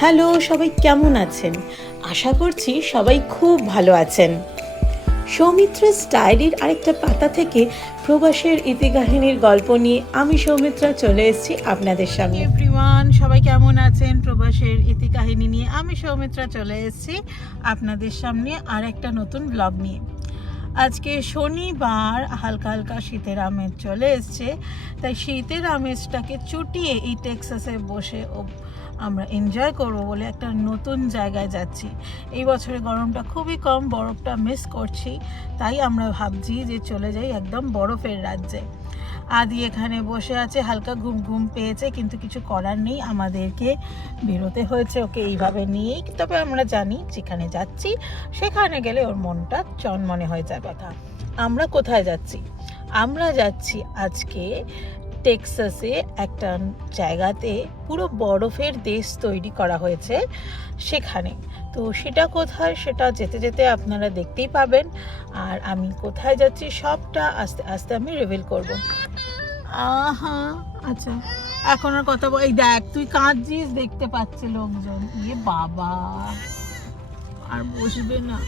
Hello, সবাই কেমন আছেন? আশা করছি সবাই খুব ভালো আছেন। সৌমিত্রা স্টাইলির আরেকটা পাতা থেকে প্রবাসের ইতিকাহিনীর গল্প নিয়ে আমি সৌমিত্রা চলে এসেছি আপনাদের সামনে। এভরিওয়ান, সবাই কেমন আছেন? প্রবাসের ইতিকাহিনী নিয়ে আমি সৌমিত্রা চলে এসেছি আপনাদের সামনে আর একটা নতুন ব্লগ নিয়ে। আজকে শনিবার, হালকা হালকা শীতের আমেজ চলে এসছে, তাই শীতের আমেজটাকে চুটিয়ে এই টেক্সাসে বসে আমরা এনজয় করবো বলে একটা নতুন জায়গায় যাচ্ছি। এই বছরে গরমটা খুবই কম, বরফটা মিস করছি, তাই আমরা ভাবছি যে চলে যাই একদম বরফের রাজ্যে। আদি এখানে বসে আছে, হালকা ঘুম ঘুম পেয়েছে, কিন্তু কিছু করার নেই, আমাদেরকে বেরোতে হয়েছে ওকে এইভাবে নিয়েই। তবে আমরা জানি যেখানে যাচ্ছি সেখানে গেলে ওর মনটা চনমনে হয়ে যায় কথা। আমরা কোথায় যাচ্ছি? আমরা যাচ্ছি আজকে টেক্সাসে একটা জায়গাতে পুরো বরফের দেশ তৈরি করা হয়েছে সেখানে। তো সেটা কোথায়, সেটা যেতে যেতে আপনারা দেখতেই পাবেন। আর আমি কোথায় যাচ্ছি সবটা আস্তে আস্তে আমি রিভিল করব। আহা, আচ্ছা, এখন আর কথা এই দেখ, তুই কাঁদছিস, দেখতে পাচ্ছে লোকজন। ইয়ে বাবা, আর বসবে না,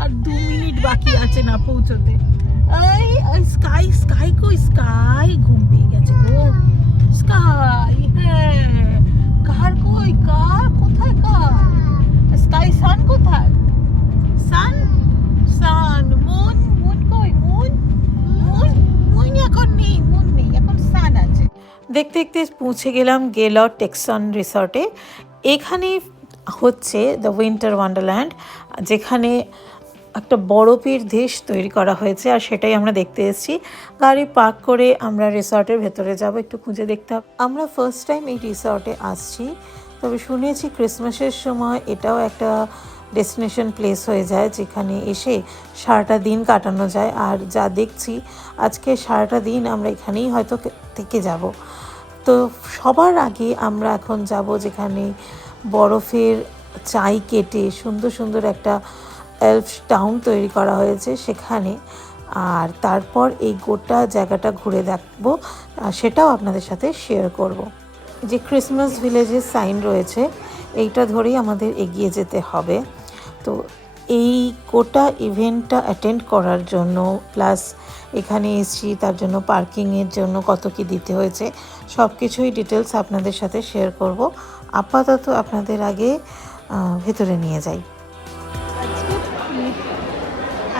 আর 2 মিনিট বাকি আছে না পৌঁছতে। এই স্কাই স্কাই কই? স্কাই ঘুম পেয়ে গেছে গো। স্কাই, হ্যাঁ, কার কই? কার কোথায়? কার স্কাই? সান কোথায়? সান সান মুন মুন কই? মুন মুন মুন এখন নেই, মুন নেই, এখন সান আছে। দেখতে দেখতে পৌঁছে গেলাম গেলট টেক্সান রিসর্টে। এখানে হচ্ছে দ্য উইন্টার ওয়ান্ডারল্যান্ড, যেখানে একটা বরফের দেশ তৈরি করা হয়েছে, আর সেটাই আমরা দেখতে এসেছি। গাড়ি পার্ক করে আমরা রিসর্টের ভেতরে যাব, একটু খুঁজে দেখতে হবে। আমরা ফার্স্ট টাইম এই রিসর্টে আসছি, তবে শুনেছি ক্রিসমাসের সময় এটাও একটা ডেস্টিনেশন প্লেস হয়ে যায়, যেখানে এসে সারাটা দিন কাটানো যায়। আর যা দেখছি আজকে সারাটা দিন আমরা এখানেই হয়তো থেকে যাব। তো সবার আগে আমরা এখন যাব যেখানে বরফের চাই কেটে সুন্দর সুন্দর একটা এলফ টাউন তৈরি করা হয়েছে সেখানে। আর তারপর এই গোটা জায়গাটা ঘুরে দেখবো, সেটাও আপনাদের সাথে শেয়ার করব। যে ক্রিসমাস ভিলেজের সাইন রয়েছে, এইটা ধরেই আমাদের এগিয়ে যেতে হবে। তো এই গোটা ইভেন্টটা অ্যাটেন্ড করার জন্য, প্লাস এখানে এসেছি তার জন্য পার্কিংয়ের জন্য কত কি দিতে হয়েছে, সব কিছুই ডিটেলস আপনাদের সাথে শেয়ার করব। আপাতত আপনাদের আগে ভেতরে নিয়ে যাই।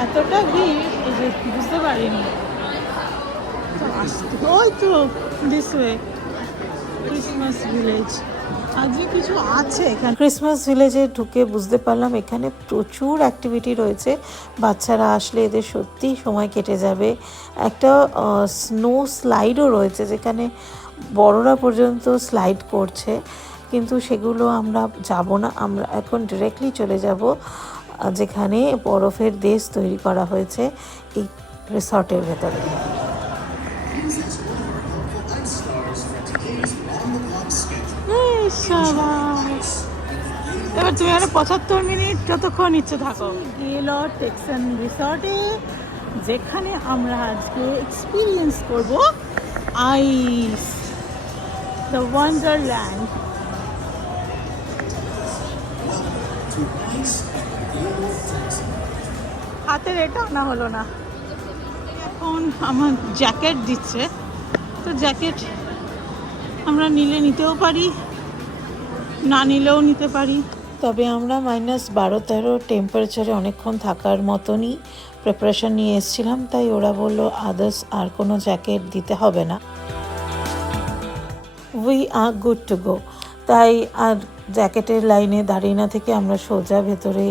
এতটা ভিড় যে বুঝতে পারিনি। ওই তো দিস ওয়ে ক্রিসমাস ভিলেজ, আজকে কিছু আছে এখানে। ক্রিসমাস ভিলেজে ঢুকে বুঝতে পারলাম এখানে প্রচুর অ্যাক্টিভিটি রয়েছে। বাচ্চারা আসলে এদের সত্যিই সময় কেটে যাবে। একটা স্নো স্লাইডও রয়েছে, যেখানে বড়রা পর্যন্ত স্লাইড করছে, কিন্তু সেগুলো আমরা যাব না। আমরা এখন ডিরেক্টলি চলে যাব যেখানে বরফের দেশ তৈরি করা হয়েছে এই রিসর্টের ভেতরে। এবার তুমি এখানে 75 মিনিট যতক্ষণ ইচ্ছে থাকো। গেলট টেক্সান রিসর্টে, যেখানে আমরা আজকে এক্সপিরিয়েন্স করব আইস, দ্য ওয়ান্ডারল্যান্ড। হাতের এটা আনা হলো না। এখন আমার জ্যাকেট দিচ্ছে, তো জ্যাকেট আমরা নিলে নিতেও পারি, না নিলেও নিতে পারি। তবে আমরা -12-13 টেম্পারেচারে অনেকক্ষণ থাকার মতনই প্রিপারেশন নিয়ে এসেছিলাম, তাই ওরা বললো আদার্স আর কোনো জ্যাকেট দিতে হবে না, we are good to go. তাই আর জ্যাকেটের লাইনে দাঁড়িয়ে না থেকে আমরা সোজা ভেতরে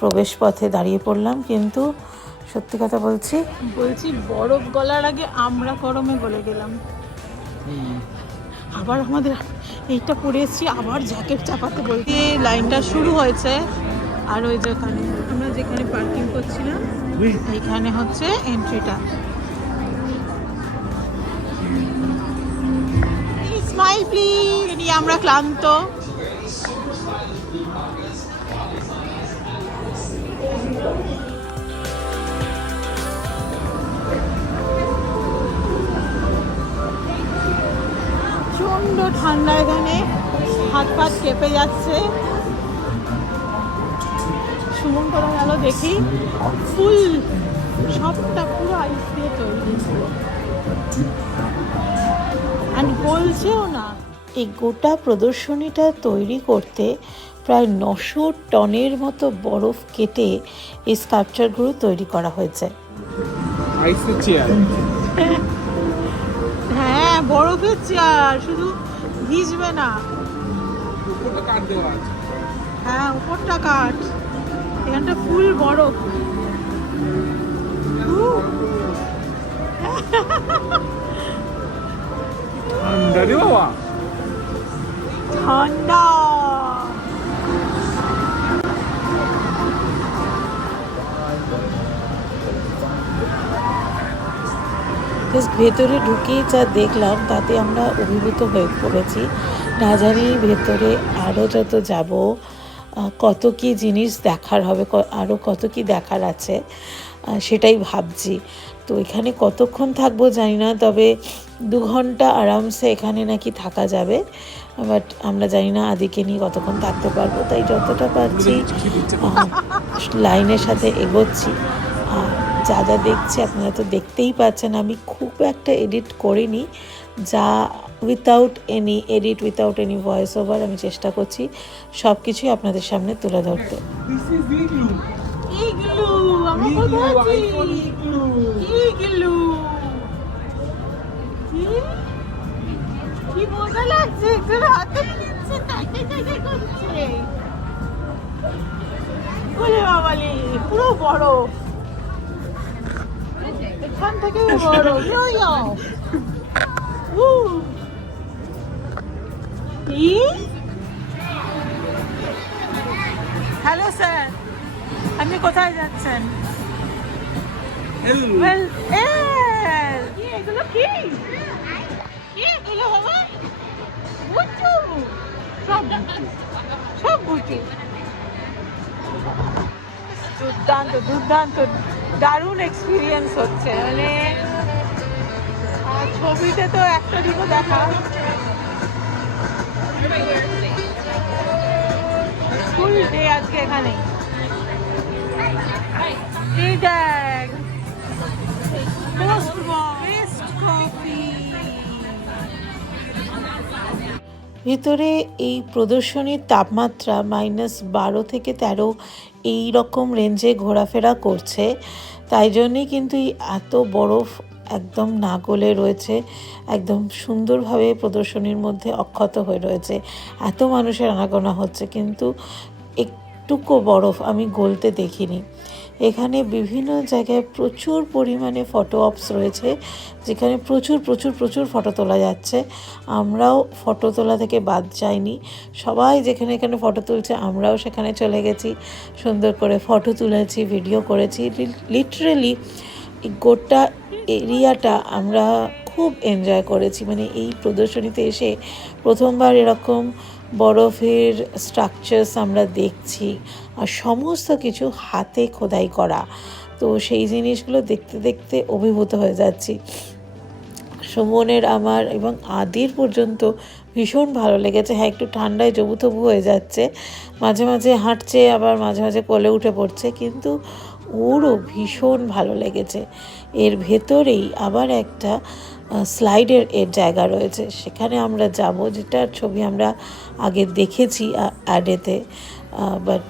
প্রবেশ পথে দাঁড়িয়ে পড়লাম। কিন্তু সত্যি কথা বলছি বরফ গলার আগে আমরা গরমে গলে গেলাম। আবার আমাদের এইটা পরে এসেছি, আবার জ্যাকেট চাপাতে বলতে লাইনটা শুরু হয়েছে। আর ওই যেখানে আমরা যেখানে পার্কিং করছিলাম এইখানে হচ্ছে এন্ট্রিটা। Smile please. নিয়ে আমরা ক্লান্ত, প্রচণ্ড ঠান্ডা এখানে। হাত ফাত কেঁপে যাচ্ছে। সুমন করা গেল দেখি, ফুল সবটা পুরো আইস দিয়ে তৈরি, আর গলছেও না। এই গোটা প্রদর্শনীটা তৈরি করতে প্রায় 900 টনের মতো বরফ কেটে এই স্কাল্পচারগুলো তৈরি করা হয়েছে। হ্যাঁ, বরফের চেয়ার, শুধু ভিজবে না। হ্যাঁ, উপরটা কাঠ, এখানটা ফুল বরফ। ঠান্ডা। ভেতরে ঢুকেই যা দেখলাম তাতে আমরা অভিভূত হয়ে পড়েছি। না জানি ভেতরে আরও যত যাব কত কি জিনিস দেখার হবে, আরও কত কি দেখার আছে, সেটাই ভাবছি। তো এখানে কতক্ষণ থাকবো জানি না, তবে 2 ঘন্টা আরামসে এখানে নাকি থাকা যাবে। বাট আমরা জানি না আদিকে নিয়ে কতক্ষণ থাকতে পারবো, তাই যতটা পারছি লাইনের সাথে এগোচ্ছি। আর যা যা দেখছি আপনারা তো দেখতেই পাচ্ছেন, আমি খুব একটা এডিট করিনি, যা without any edit, without any voice over আমি চেষ্টা করছি সব কিছুই আপনাদের সামনে তুলে ধরতে। কি মজা লাগছে, একটু হাতে নিচ্ছে, বলে বাবালি পুরো বড়, এখান থেকে বড়। হ্যালো স্যার, আপনি কোথায় যাচ্ছেন? এগুলো কি এগুলো বাবা? বুটু, সব বুটু। দুর্দান্ত দুর্দান্ত, দারুণ এক্সপিরিয়েন্স হচ্ছে। মানে ছবিতে তো একটা দিকও দেখা, ফুল ডে আজকে এখানে। এই দেখ, ভিতরে এই প্রদর্শনীর তাপমাত্রা -12 থেকে 13 এই রকম রেঞ্জে ঘোরাফেরা করছে, তাই জন্যই কিন্তু এত বরফ একদম না গলে রয়েছে, একদম সুন্দরভাবে প্রদর্শনীর মধ্যে অক্ষত হয়ে রয়েছে। এত মানুষের আনাগোনা হচ্ছে, কিন্তু একটুকু বরফ আমি গলতে দেখিনি। এখানে বিভিন্ন জায়গায় প্রচুর পরিমাণে ফটো অপস রয়েছে, যেখানে প্রচুর প্রচুর প্রচুর ফটো তোলা যাচ্ছে। আমরাও ফটো তোলা থেকে বাদ যাইনি, সবাই যেখানে এখানে ফটো তুলছে আমরাও সেখানে চলে গেছি, সুন্দর করে ফটো তুলেছি, ভিডিও করেছি। লিটারেলি গোটা এরিয়াটা আমরা খুব এনজয় করেছি। মানে এই প্রদর্শনীতে এসে প্রথমবার এরকম বরফের স্ট্রাকচারস আমরা দেখছি, আর সমস্ত কিছু হাতে খোদাই করা। তো সেই জিনিসগুলো দেখতে দেখতে অভিভূত হয়ে যাচ্ছি। সুমনের, আমার এবং আদির পর্যন্ত ভীষণ ভালো লেগেছে। হ্যাঁ, একটু ঠান্ডায় জবুথবু হয়ে যাচ্ছে, মাঝে মাঝে হাঁটছে, আবার মাঝে মাঝে কোলে উঠে পড়ছে, কিন্তু ওরও ভীষণ ভালো লেগেছে। এর ভেতরেই আবার একটা স্লাইডের জায়গা রয়েছে, সেখানে আমরা যাব, যেটার ছবি আমরা আগে দেখেছি অ্যাডেতে, বাট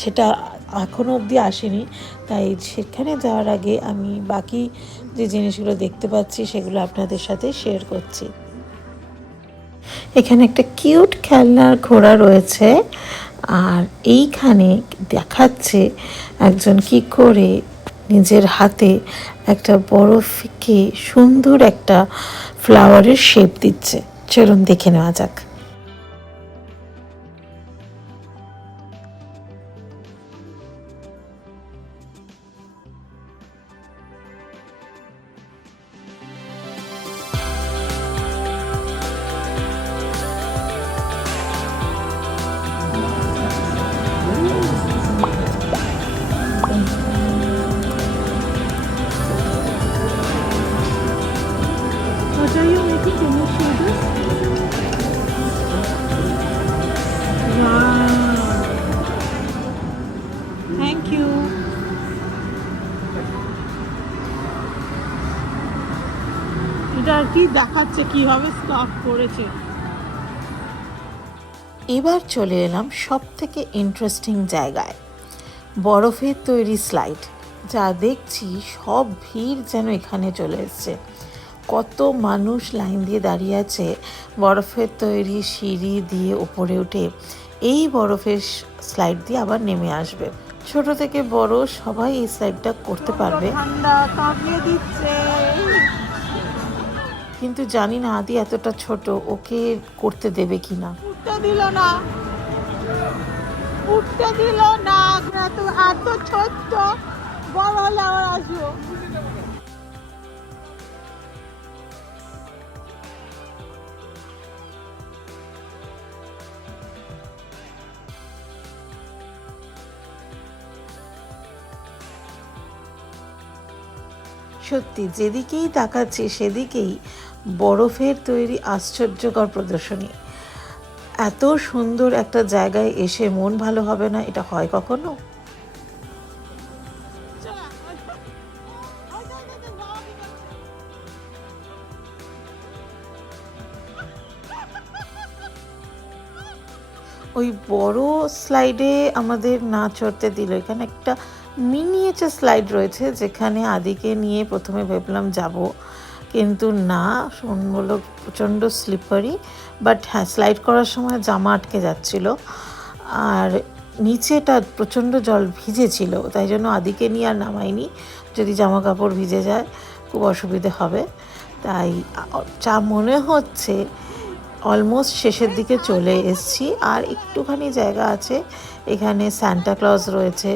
সেটা এখনও অবধি আসেনি। তাই সেখানে যাওয়ার আগে আমি বাকি যে জিনিসগুলো দেখতে পাচ্ছি সেগুলো আপনাদের সাথে শেয়ার করছি। এখানে একটা কিউট খেলনার ঘোড়া রয়েছে, আর এইখানে দেখাচ্ছে একজন কি করে নিজের হাতে একটা বরফকে সুন্দর একটা ফ্লাওয়ারের শেপ দিচ্ছে। চলুন দেখে নেওয়া যাক। What are you making? Can you show this? কি দেখাচ্ছে কিভাবে স্কার্ফ করেছে। এবার চলে এলাম সব থেকে ইন্টারেস্টিং জায়গায়, বরফের তৈরি স্লাইড। যা দেখছি সব ভিড় যেন এখানে চলে এসছে। কত মানুষ লাইন দিয়ে দাঁড়িয়ে আছে বরফের তৈরি সিঁড়ি দিয়ে উপরে উঠে এই বরফের স্লাইড দিয়ে আবার নেমে আসবে। ছোট থেকে বড় সবাই এই স্লাইডটা করতে পারবে। ঠান্ডা কাঁপিয়ে দিচ্ছে, কিন্তু জানি না আদি এতটা ছোট, ওকে করতে দেবে কিনা। উঠতে দিল না, উঠতে দিল না, এত ছোট্ট, বড় হলে আবার আসবো। সত্যি যেদিকেই তাকাচ্ছি সেদিকেই বরফের তৈরি আশ্চর্যকর প্রদর্শনী। এত সুন্দর একটা জায়গায় এসে মন ভালো হবে না, এটা হয় কখনো? ওই বড় স্লাইডে আমাদের না চড়তে দিল। এখানে একটা মিনিয়েচার স্লাইড রয়েছে যেখানে আদিকে নিয়ে প্রথমে ভেবলাম যাব, কিন্তু না, বললো প্রচণ্ড স্লিপারি। বাট হ্যাঁ, স্লাইড করার সময় জামা আটকে যাচ্ছিল আর নিচেটা প্রচণ্ড জল ভিজেছিল, তাই জন্য আদিকে নিয়ে আর নামাইনি। যদি জামা কাপড় ভিজে যায় খুব অসুবিধে হবে। তাই যা মনে হচ্ছে অলমোস্ট শেষের দিকে চলে এসেছি। আর একটুখানি জায়গা আছে, এখানে সান্টা ক্লজ রয়েছে,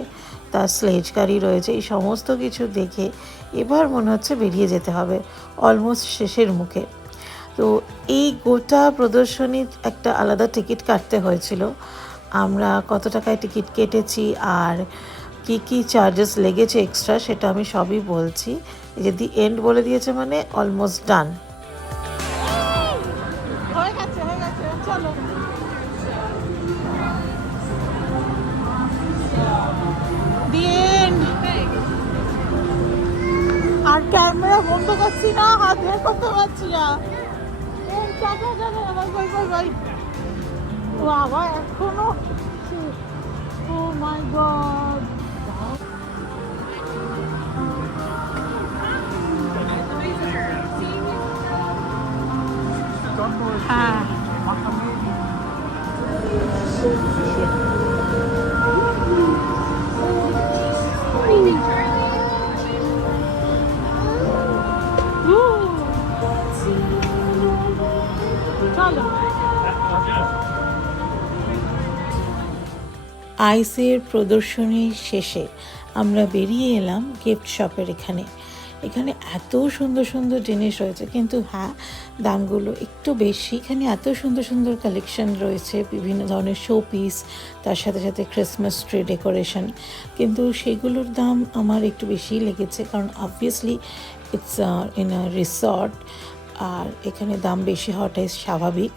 তার স্লেজ গাড়ি রয়েছে। এই সমস্ত কিছু দেখে এবার মনে হচ্ছে বেরিয়ে যেতে হবে, অলমোস্ট শেষের মুখে। তো এই গোটা প্রদর্শনীর একটা আলাদা টিকিট কাটতে হয়েছিল। আমরা কত টাকায় টিকিট কেটেছি আর কি কি চার্জেস লেগেছে এক্সট্রা, সেটা আমি সবই বলছি। যদি এন্ড বলে দিয়েছে মানে অলমোস্ট ডান। আর ক্যামেরা বন্ধ করছি না, হাত বের করতে পারছি না। বাবা এখনো, ও মাই গড। হ্যাঁ, আইসের প্রদর্শনী শেষে আমরা বেরিয়ে এলাম গিফট শপের এখানে। এখানে এত সুন্দর সুন্দর জিনিস রয়েছে, কিন্তু হ্যাঁ, দামগুলো একটু বেশি। এখানে এত সুন্দর সুন্দর কালেকশন রয়েছে, বিভিন্ন ধরনের শো পিস, তার সাথে সাথে ক্রিসমাস ট্রি ডেকোরেশন, কিন্তু সেগুলোর দাম আমার একটু বেশিই লেগেছে, কারণ obviously it's in a resort, আর এখানে দাম বেশি হওয়াটাই স্বাভাবিক।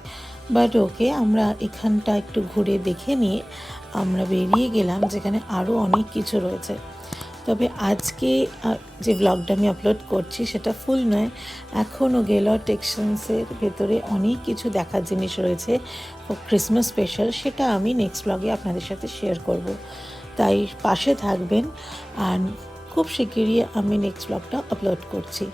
বাট ওকে, আমরা এখানটা একটু ঘুরে দেখে নিয়ে আমরা বেরিয়ে গেলাম, যেখানে আরও অনেক কিছু রয়েছে। তবে আজকে যে ব্লগটা আমি আপলোড করছি সেটা ফুল নয়, এখনও গেলট টেক্সটাইলসের ভেতরে অনেক কিছু দেখার জিনিস রয়েছে ক্রিসমাস স্পেশাল, সেটা আমি নেক্সট ব্লগে আপনাদের সাথে শেয়ার করব। তাই পাশে থাকবেন, আর খুব শিগগিরই আমি নেক্সট ব্লগটা আপলোড করছি।